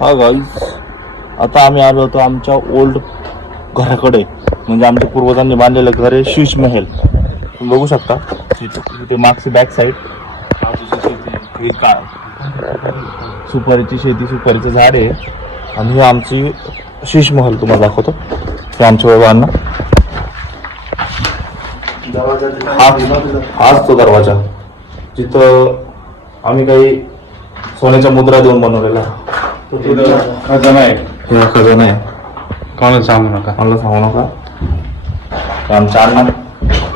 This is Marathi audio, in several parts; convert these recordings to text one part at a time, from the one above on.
हा गाईस, आता आम्ही आलो होतो आमच्या ओल्ड घराकडे, म्हणजे आमच्या पूर्वजांनी बांधलेलं घर आहे शीश महल. तुम्ही बघू शकता तिथे मागची बॅक साईड सुपारीची शेती, सुपारीचं झाड आहे. आणि ही आमची शीश महल तुम्हाला दाखवतो. हे आमच्या बाबांना हाच तो दरवाजा जिथं आम्ही काही सोन्याच्या मुद्रा देऊन बनवलेला खजाना आहे. हे खजाना आहे, कोणाला सांगू नका. मला सांगू नका. आमच्या अण्णा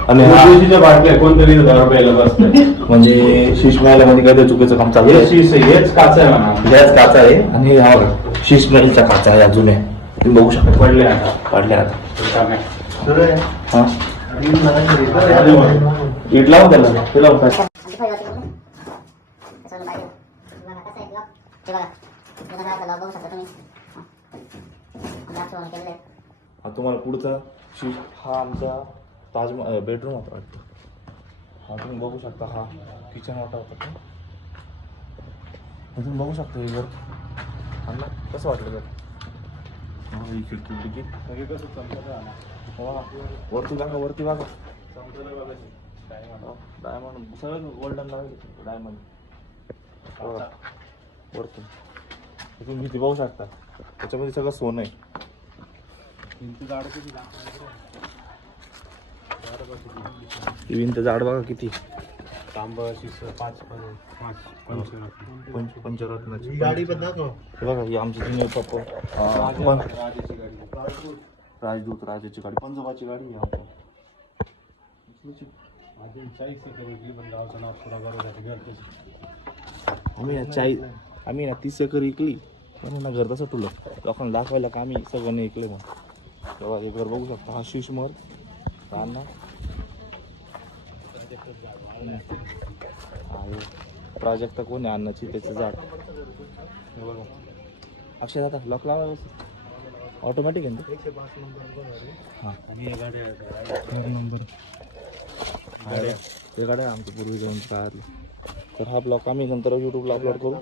आणि बाटल्या कोणतरी म्हणजे शीश महलामध्ये काय चुकीचं काम चालू आहे. हेच काच आहे म्हणा. याच काचा आहे आणि हा शीश महलच्या काचा आहे अजूनही. तुम्ही बघू शकता पडले आता. पडले आता. हा. इट लावून त्याला ते लावून काय तुम्हाला पुढचा शीश हा आमचा ताजमहल बेडरूम होता वाटतं. हा तुम्ही बघू शकता. हा किचन वाटा होता. तुम्ही बघू शकता हे घर. आणि कसं वाटलं घर? ही खिडकी वरती बघा, वरती बघा. डायमंड सगळं गोल्डन लावले. डायमंड वरतून तुम्ही भीती बघू शकता. त्याच्यामध्ये सगळं सोनं आहे. भिंत जाड बघा किती. पंचरत्नाची गाडी पण दाखव. बघा ही आमची जुनी राजदूत राजाची गाडी, पंजोबाची गाडी आहे आम्ही ना 30 एकर विकली पण ना घर तसं तुला लोकांना दाखवायला का आम्ही सगळ्यांनी विकले. मग तेव्हा हे घर बघू शकता. हा शीश महल. प्राजक्ता कोण आहे अन्नाची, त्याचं झाड बघा. अक्षय दादा लॉक लावा. ऑटोमॅटिक आहे ना. 105 नंबर. हां नंबर हे गाड्या आमच्या पूर्वी जाऊन काढले. तर हा ब्लॉग आम्ही नंतर यूट्यूबला अपलोड करू.